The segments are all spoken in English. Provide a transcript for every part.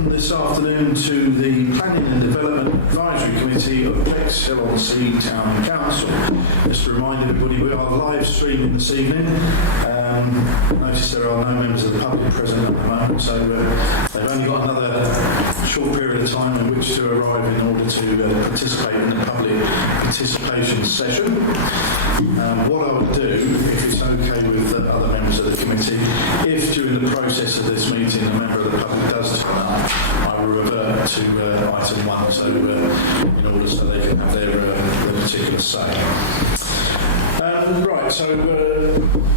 welcome this afternoon to the Planning and Development Advisory Committee of Bexhill-on-Sea Town Council. Just to remind everybody, we are live streaming this evening. Notice there are no members of the public present at the moment, so they've only got another short period of time in which to arrive in order to participate in the public participation session. What I would do, if it's okay with other members of the committee, if during the process of this meeting a member of the public does turn up, I will revert to item 1, so in order so they can have their particular say. Right, so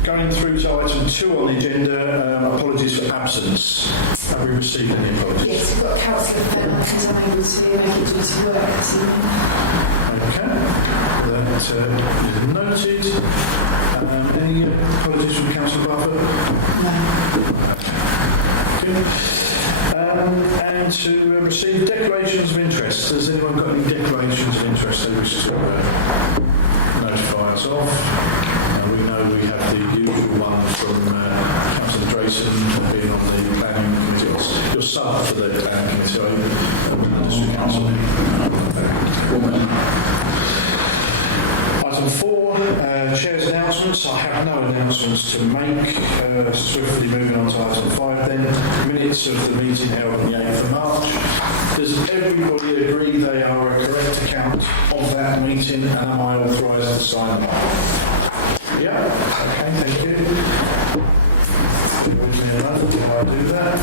going through to item 2 on the agenda, apologies for absence. Have we received any apologies? Yes, we've got Councillor Fennell because I'm able to make it due to work this evening. Okay, that is noted. Any apologies from Councillor Buffett? No. Okay. And to receive declarations of interest. Has anyone got any declarations of interest they wish to notify us of? We know we have the usual one from Councillor Drayson being on the planning committee. You're sub for the planning committee, are you? District Council. Item 4, Chair's announcements. I have no announcements to make. Swiftly moving on to item 5 then. Minutes of the meeting held on the 8th of March. Does everybody agree they are a correct account of that meeting, and am I authorised to sign them off? Yeah, okay, thank you. Leave me alone while I do that.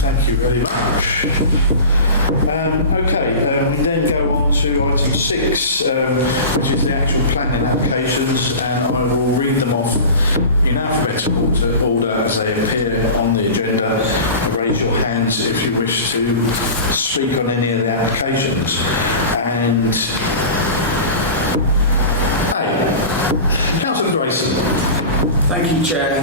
Thank you very much. We then go on to item 6, which is the actual planning applications, and I will read them off in alphabetical order as they appear on the agenda. Raise your hands if you wish to speak on any of the applications. And Councillor Grayson. Thank you, Chair.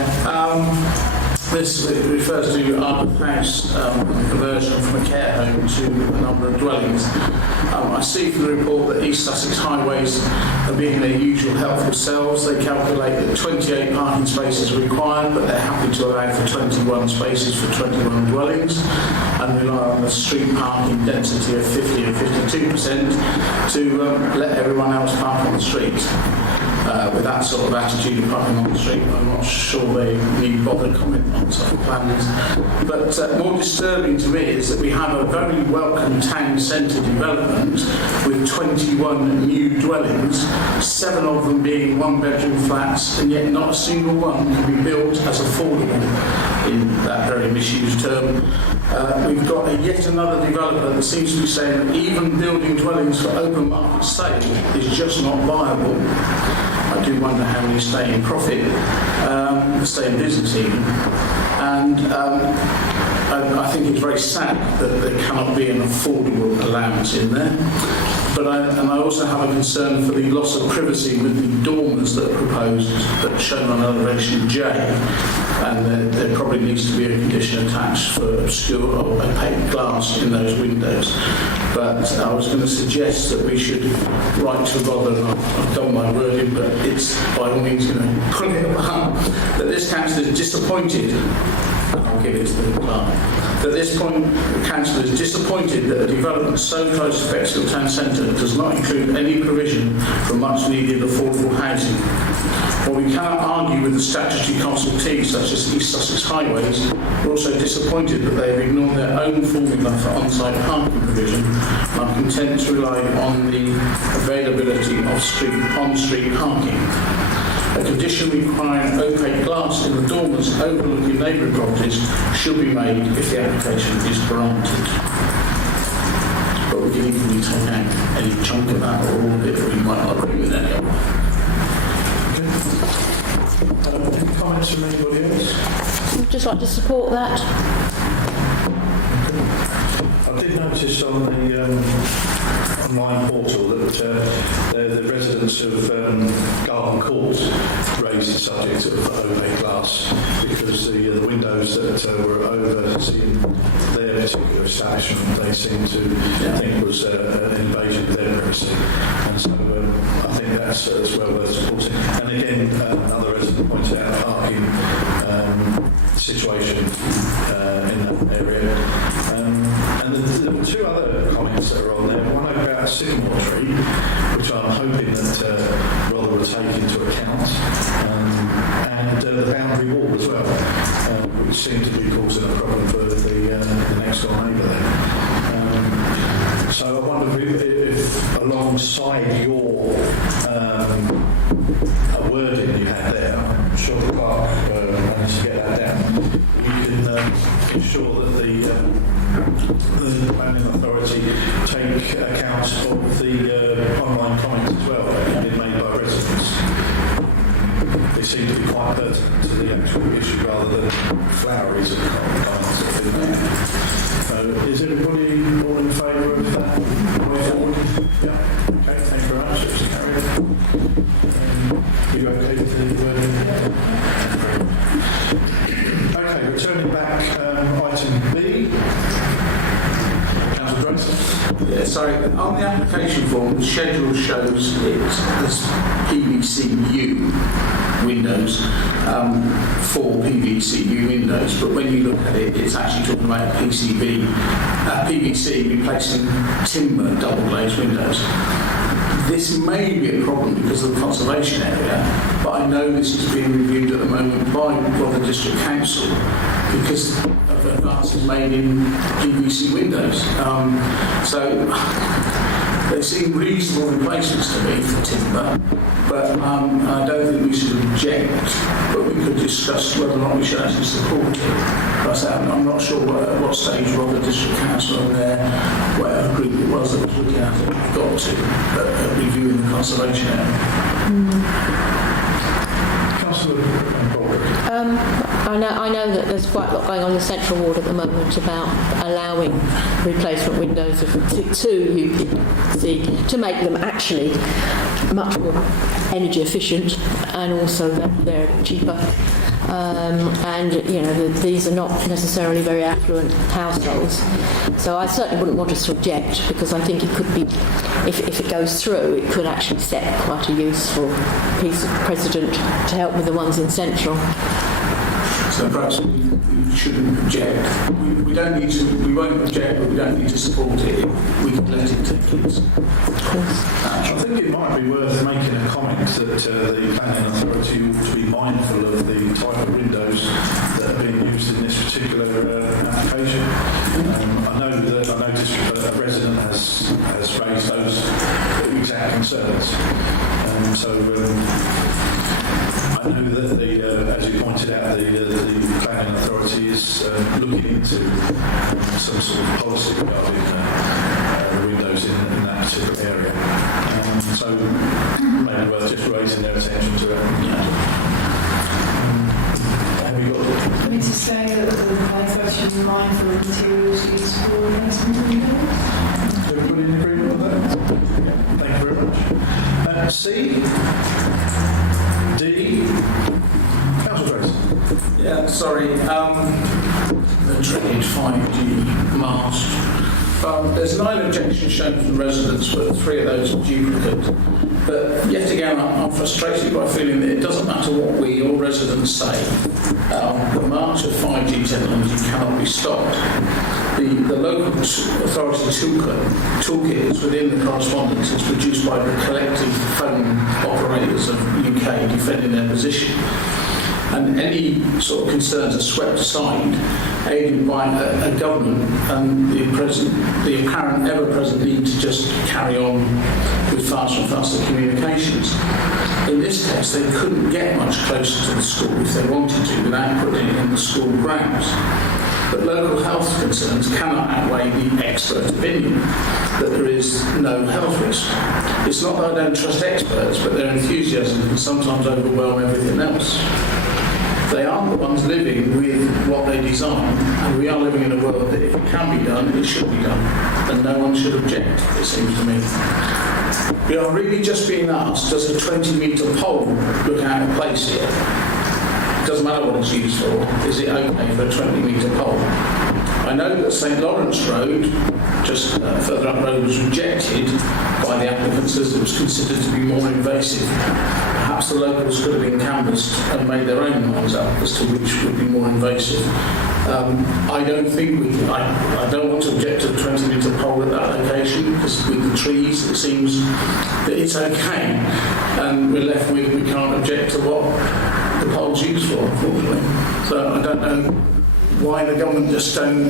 This refers to our house conversion from a care home to a number of dwellings. I see from the report that East Sussex Highways are being their usual helpful selves. They calculate that 28 parking spaces are required, but they're happy to allow for 21 spaces for 21 dwellings and rely on the street parking density of 50 and 52% to let everyone else park on the street. With that sort of attitude of parking on the street, I'm not sure they need bother comment on such plans. But more disturbing to me is that we have a very welcome town centre development with 21 new dwellings, 7 of them being one-bedroom flats, and yet not a single one can be built as affordable, in that very misused term. We've got yet another developer that seems to be saying that even building dwellings for open market sale is just not viable. I do wonder how many stay in profit, stay in business even, and I think it's very sad that there cannot be an affordable allowance in there. But I also have a concern for the loss of privacy with the dormers that are proposed, that are shown on elevation J, and there probably needs to be a condition attached for obscure or opaque glass in those windows. But I was going to suggest that we should write to Rod, and I've done my wording, but it's by all means going to put it up, that this council is disappointed. I'll give it to the clerk. At this point, the council is disappointed that a development so close to Bexhill Town Centre does not include any provision for much needed affordable housing. While we cannot argue with the statutory consultees such as East Sussex Highways, we're also disappointed that they have ignored their own formula for on-site parking provision and are content to rely on the availability of on-street parking. A condition requiring opaque glass in the dormers overlooking neighbouring properties should be made if the application is granted. But we can equally take out any chunk of that or all of it, we might not agree with any of it. Any comments from anybody else? I'd just like to support that. I did notice on the online portal that the residents of Garden Court raised the subject of opaque glass because the windows that were overseeing their particular establishment they seemed to think was an invasion of their privacy. And so I think that's as well worth supporting. And again, another resident pointed out parking situation in that area. And there were two other comments that are on there. One about a sycamore tree, which I'm hoping that Rother will take into account, and the boundary wall as well, which seemed to be causing a problem for the next door neighbour there. So I wonder if alongside your wording you had there, I'm sure the clerk managed to get that down, you can ensure that the planning authority take account of the online comments as well being made by residents. They seem to be quite pertinent to the actual issue rather than floweries and comments that have been made. So is everybody all in favour of that? Yeah. Okay, thank you very much. It's carried. Are you okay with the wording? Okay, returning back, item B. Councillor Drayson. Yeah, sorry, on the application form, the schedule shows it as PVCU windows for PVCU windows, but when you look at it, it's actually talking about PVC replacing timber double glazed windows. This may be a problem because of the conservation area, but I know this is being reviewed at the moment by the District Council because of advances made in PVC windows. So they seem reasonable replacements to me for timber, but I don't think we should object, but we could discuss whether or not we should actually support it. But I'm not sure at what stage the District Council and whatever group it was that was looking at it got to, reviewing the conservation area. Councillor I know that there's quite a lot going on in the central ward at the moment about allowing replacement windows to make them actually much more energy efficient, and also they're cheaper. And you know these are not necessarily very affluent households, so I certainly wouldn't want us to object because I think it could be, if it goes through, it could actually set quite a useful piece of precedent to help with the ones in central. So perhaps we shouldn't object. We don't need to. We won't object, but we don't need to support it. We can let it take its course. I think it might be worth making a comment that the planning authority ought to be mindful of the type of windows that are being used in this particular application. I noticed a resident has raised those exact concerns. I know that as you pointed out, the planning authority is looking into some sort of policy regarding the windows in that particular area. So maybe worth just raising their attention to it. Have you got? I mean to say that the planning authority should be mindful of materials used for replacement windows. Is everybody in agreement with that? Yeah. Thank you very much. C. D. Councillor Grace. Yeah, sorry. The dreaded 5G mast. There's 9 objections shown from the residents, but 3 of those are duplicate. But yet again, I'm frustrated by feeling that it doesn't matter what we or residents say. The march of 5G technology cannot be stopped. The local authority toolkit is within the correspondence. It's produced by the collective phone operators of UK defending their position. And any sort of concerns are swept aside, aided by a government and the apparent ever-present need to just carry on with faster and faster communications. In this case, they couldn't get much closer to the school if they wanted to without putting it in the school grounds. But local health concerns cannot outweigh the expert opinion that there is no health risk. It's not that I don't trust experts, but their enthusiasm can sometimes overwhelm everything else. They aren't the ones living with what they design, and we are living in a world that if it can be done, it should be done, and no one should object, it seems to me. We are really just being asked, does a 20-metre pole look out of place here? It doesn't matter what it's used for, is it okay for a 20-metre pole? I know that St Lawrence Road, just further up the road, was rejected by the applicants as it was considered to be more invasive. Perhaps the locals could have been canvassed and made their own minds up as to which would be more invasive. I don't think I don't want to object to the 20-metre pole at that location, because with the trees it seems that it's okay, and we're left with we can't object to what the pole's used for, unfortunately. So I don't know why the government just don't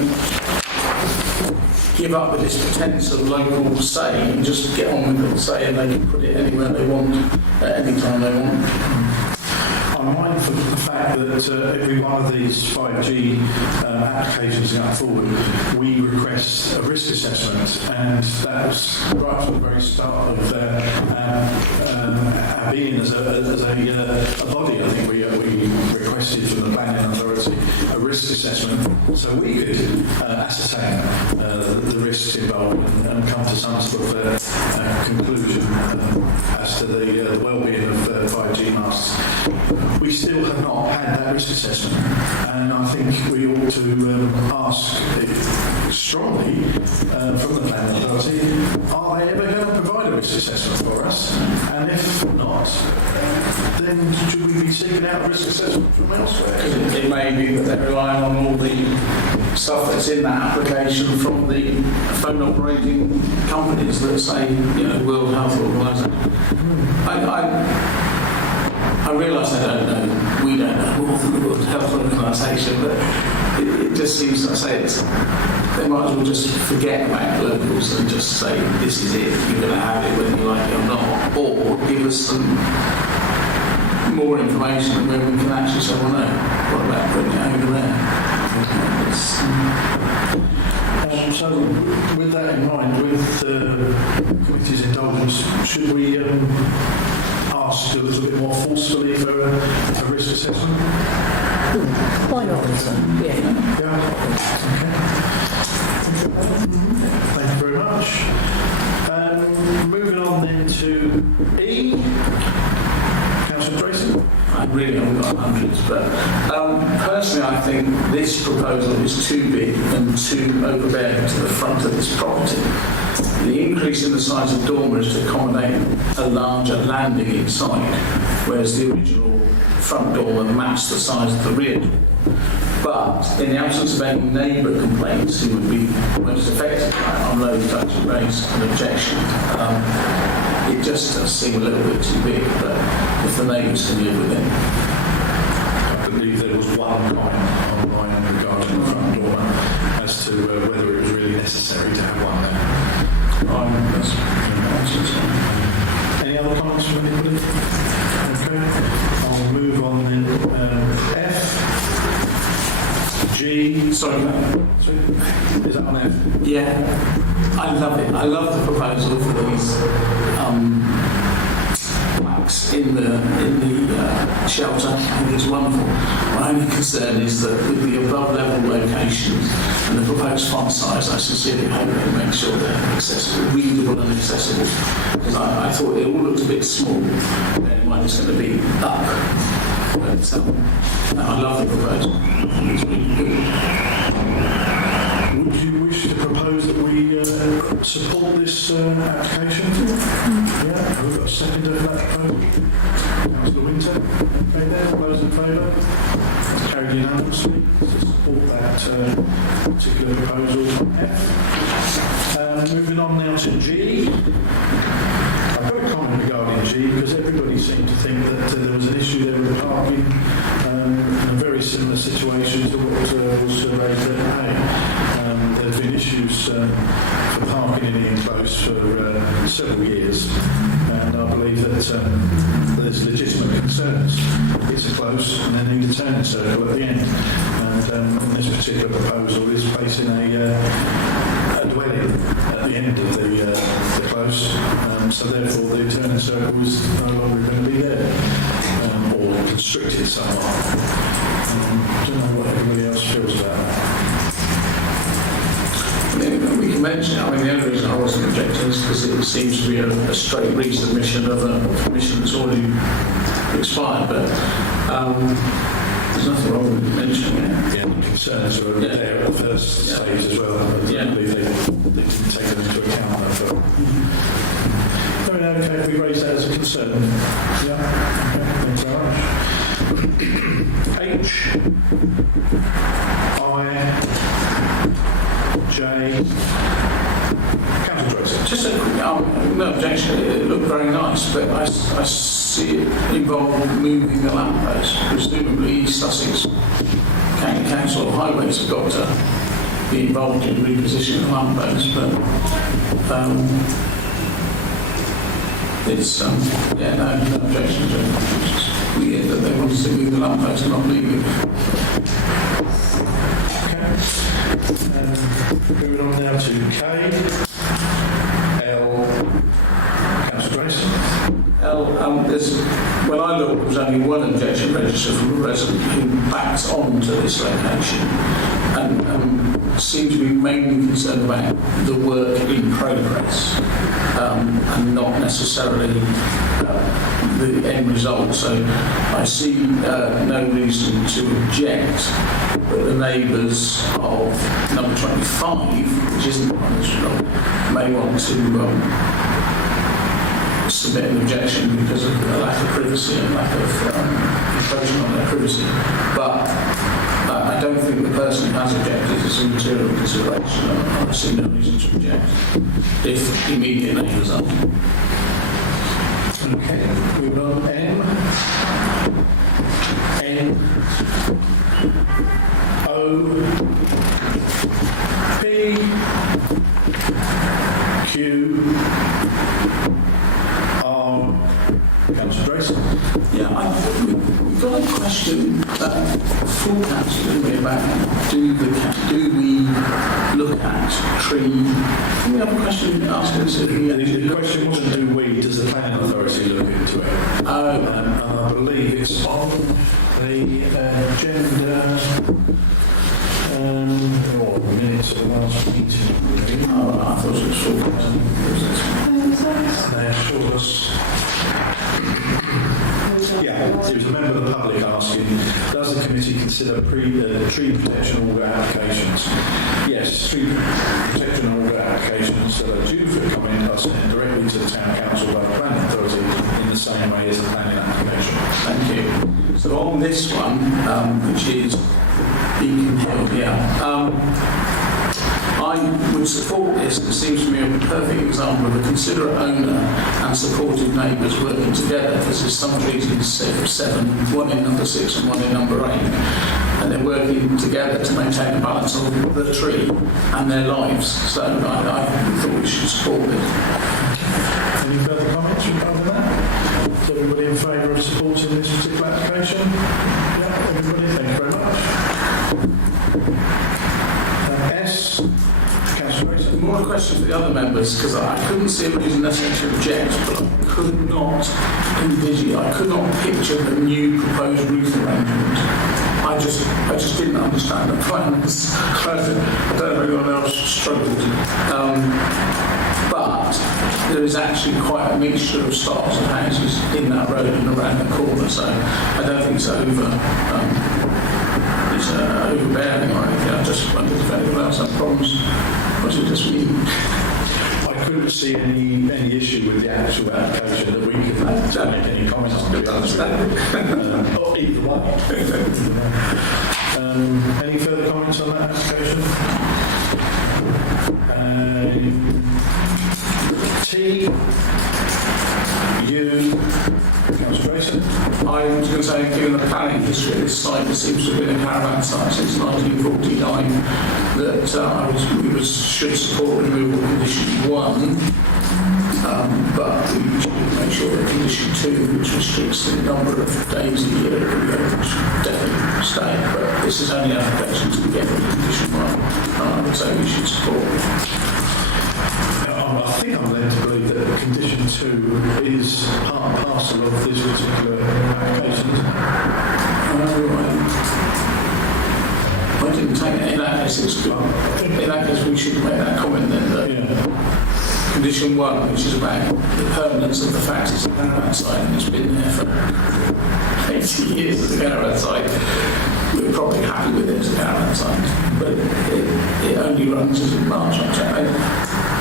give up with this pretense of local say and just get on with the say, and they can put it anywhere they want at any time they want. I'm mindful of the fact that every one of these 5G applications going forward, we request a risk assessment, and that was right from the very start of our being as a body. I think we requested from the planning authority a risk assessment so we could ascertain the risks involved and come to some sort of conclusion as to the well-being of 5G masts. We still have not had that risk assessment, and I think we ought to ask strongly from the planning authority, are they ever going to provide a risk assessment for us? And if not, then should we be seeking out a risk assessment from elsewhere? It may be that they're relying on all the stuff that's in that application from the phone operating companies that say, World Health Organization. I realise I don't know, we don't know more than the World Health Organisation, but it just seems to say they might as well just forget about locals and just say, this is it, you're going to have it whether you like it or not, or give us some more information where we can actually say, well, no, what about putting it over there? So, with that in mind, with the committee's indulgence, should we ask a little bit more forcefully for a risk assessment? Why not? Yeah. Thank you very much. Moving on then to E. Councillor Tracy. I really haven't got hundreds, but personally I think this proposal is too big and too overbearing to the front of this property. The increase in the size of dormer is to accommodate a larger landing inside, whereas the original front dormer matched the size of the rear door. But in the absence of any neighbour complaints who would be most affected on low touch and raise an objection, it just does seem a little bit too big, but if the neighbours can live with it. I believe there was one comment online regarding the front dormer as to whether it was really necessary to have one there. Any other comments from anybody? Okay, I'll move on then. F, G. Sorry, is that on F? Yeah, I love it. I love the proposal for these plaques in the shelter. I think it's wonderful. My only concern is that with the above level locations and the proposed font size, I sincerely hope they make sure they're accessible, readable and accessible. Because I thought they all looked a bit small. Bear in mind it's going to be up. But I love the proposal. It's really good. Would you wish to propose that we support this application? Yeah, we've got a second of that proposal. Councillor Winter, okay there, all those in favour? That's carried unanimously to support that particular proposal on F. Moving on now to G. I've got a comment regarding G because everybody seemed to think that there was an issue there with parking in a very similar situation to what was raised at A. There's been issues for parking in the enclosed for several years, and I believe that there's legitimate concerns. It's a close and they need a turning circle at the end, and this particular proposal is placing a dwelling at the end of the close, so therefore the turning circle is no longer going to be there, or constricted somewhat. I don't know what everybody else feels about that. mention it. I mean, the only reason I wasn't objecting is because it seems to be a straight resubmission of a commission that's already expired, but there's nothing wrong with mentioning it. Yeah, the concerns were there at the first stage as well. I believe they didn't take them into account. I felt. Very okay if we raise that as a concern. Yeah. Okay. Thanks very much. H, I, J. Council Tracy. Just a quick, no objection, it looked very nice, but I see it involved moving the lamppost. Presumably East Sussex County Council or Highways have got to be involved in repositioning the lamppost, but it's, no objection to it. It's just weird that they wanted to move the lamppost and not leave it. Moving on now to K, L, Councillor Grayson. When I looked, there was only one objection registered from a resident who backs onto this location and seemed to be mainly concerned about the work in progress and not necessarily the end result. So I see no reason to object, but the neighbours of number 25, which isn't on this result, may want to submit an objection because of a lack of privacy and lack of encroachment on their privacy. But I don't think the person who has objected is a material consideration. I see no reason to object if immediate neighbours are. Okay, moving on. M, N, O, P, Q, R, Councillor Grayson. Yeah, we've got a question that full council didn't we about do we look at tree? Can we have a question asking us if we The question wasn't does the planning authority look into it? I believe it's on the agenda. Minutes of the last meeting. I thought it was full council. They assured us. Yeah, it was a member of the public asking, does the committee consider tree protection order applications? Yes, tree protection order applications that are due for comment are sent directly to the Town Council by the Planning Authority in the same way as the planning application. Thank you. So on this one, which is Beacon Hill, I would support this. It seems to me a perfect example of a considerate owner and supportive neighbours working together, because there's some trees in 7, one in number 6 and one in number 8, and they're working together to maintain the balance of the tree and their lives. So I thought we should support it. Any further comments regarding that? Is everybody in favour of supporting this particular application? Yeah, everybody, thank you very much. S, Councillor Grayson. More a question for the other members, because I couldn't see a reason necessarily to object, but I could not envision, I could not picture the new proposed roof arrangement. I just didn't understand the plans. I don't know if anyone else struggled. But there is actually quite a mixture of styles of houses in that road and around the corner, so I don't think it's overbearing or anything. I just wondered if anyone else had problems. Was it just me? I couldn't see any issue with the actual application that we could make any comments on. Either way. Any further comments on that application? T, U, Councillor Grayson. I was going to say, given the planning history of this site, there seems to have been a caravan site since 1949, that we should support removal of condition 1, but we should make sure that condition 2, which restricts the number of days a year it can go, should definitely stay. But this is only application to get rid of condition 1, I would say we should support. I think I'm led to believe that condition 2 is part and parcel of this particular application, isn't it? I didn't take think in that case it's good. In that case, we should make that comment then that condition 1, which is about the permanence of the fact it's a caravan site and it's been there for 80 years as a caravan site. We're probably happy with it as a caravan site, but it only runs as a March.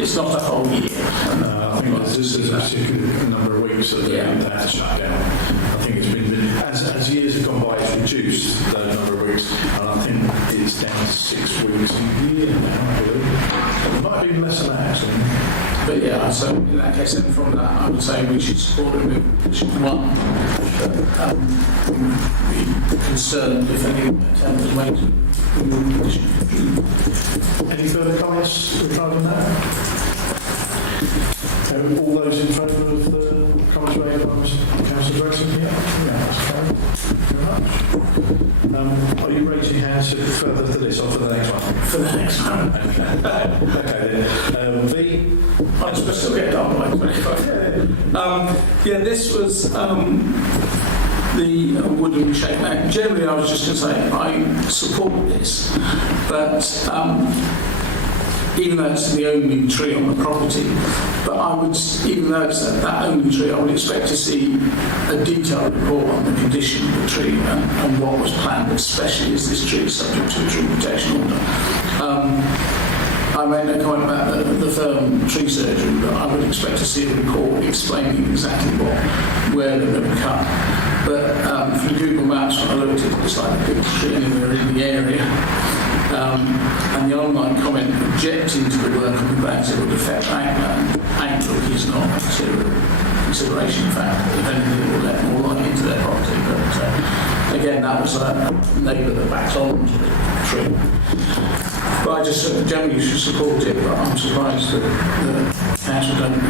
It's not a whole year. I think this is a particular number of weeks that they have to shut down. I think it's been, as years have gone by, it's reduced those number of weeks, and I think it's down to 6 weeks a year now, I believe. It might be less than that, actually. But yeah, so in that case, then from that, I would say we should support it with condition 1. Be concerned if any attempt was made to remove condition 2. Any further comments regarding that? All those in favour of the comments made by Councillor Grayson? Yeah, that's fine. Very much. Are you raising your hands further to this or for the next one? For the next one. Okay then. V? I'm supposed to get done by 25. This was the wooden shape. Now, generally, I was just going to say I support this, but even though it's the only tree on the property, but I would, even though it's that only tree, I would expect to see a detailed report on the condition of the tree and what was planned, especially as this tree is subject to a tree protection order. I made no comment about the firm tree surgery, but I would expect to see a report explaining exactly where they're going to cut. But from Google Maps, when I looked at it, it's like a big tree anywhere in the area. And the online comment objecting to the work on the grounds it would affect outlook is not a consideration. In fact, if anything, it will let more light into their property. But again, that was a neighbour that backed on to the tree. But I just generally should support it, but I'm surprised that the council don't,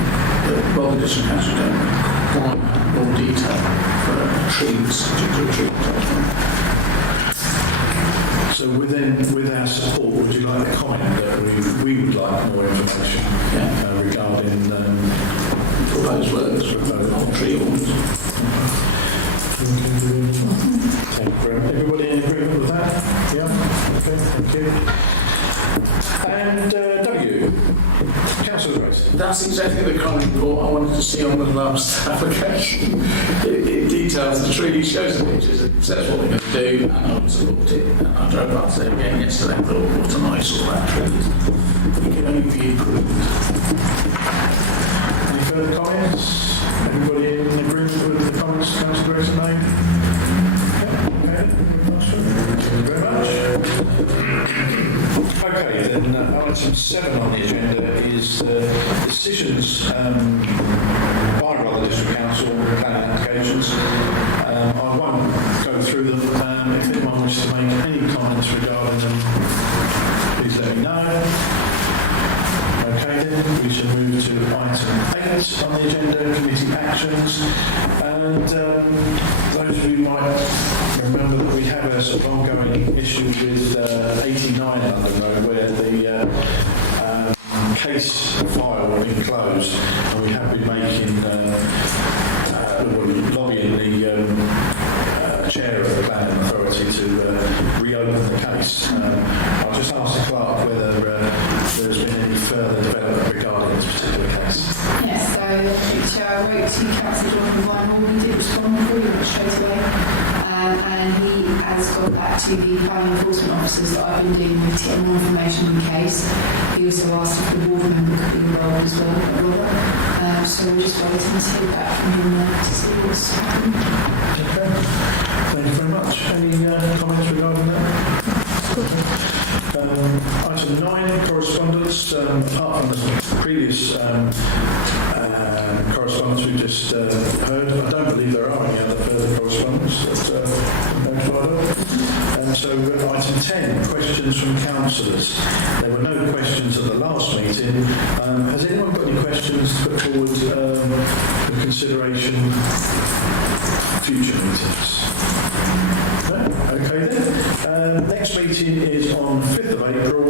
the district council don't want more detail for a tree subject to a tree protection. So with our support, would you like to comment that we would like more information regarding proposed works for on tree orders? Everybody in agreement with that? Yeah? Okay, thank you. And W, Councillor Grace. That's exactly the kind of report I wanted to see on the last application. It details the tree, shows the pictures, it says what they're going to do, and I would support it. And I drove past there again yesterday and thought, what an eyesore that tree is. It can only be improved. Any further comments? Everybody in agreement with the comments Councillor Grace made? Okay, thank you very much. Okay, then item 7 on the agenda is decisions by the District Council planning applications. I won't go through them. If anyone wishes to make any comments regarding them, please let me know. Okay, then we shall move to item 8 on the agenda, committee actions. And those of you might remember that we have a sort of ongoing issue with 89 London Road, where the case file has been closed, and we have been making lobbying the chair of the planning authority to reopen the case. I'll just ask the clerk whether there's been any further development regarding this particular case. Yes, so I wrote to Councillor Jonathan Vinehall, he did respond fully straight away, and he has gone back to the planning enforcement officers that I've been dealing with to get more information on the case. He also asked if the ward member could be involved as well, so we're just waiting to hear back from him to see what's happening. Okay, thank you very much. Any comments regarding that? Item 9, correspondence. Apart from the previous correspondence we just heard, I don't believe there are any other further correspondence that notified of. So item 10, questions from councillors. There were no questions at the last meeting. Has anyone got any questions to put forward for consideration future meetings? No? Okay then. Next meeting is on 5th of April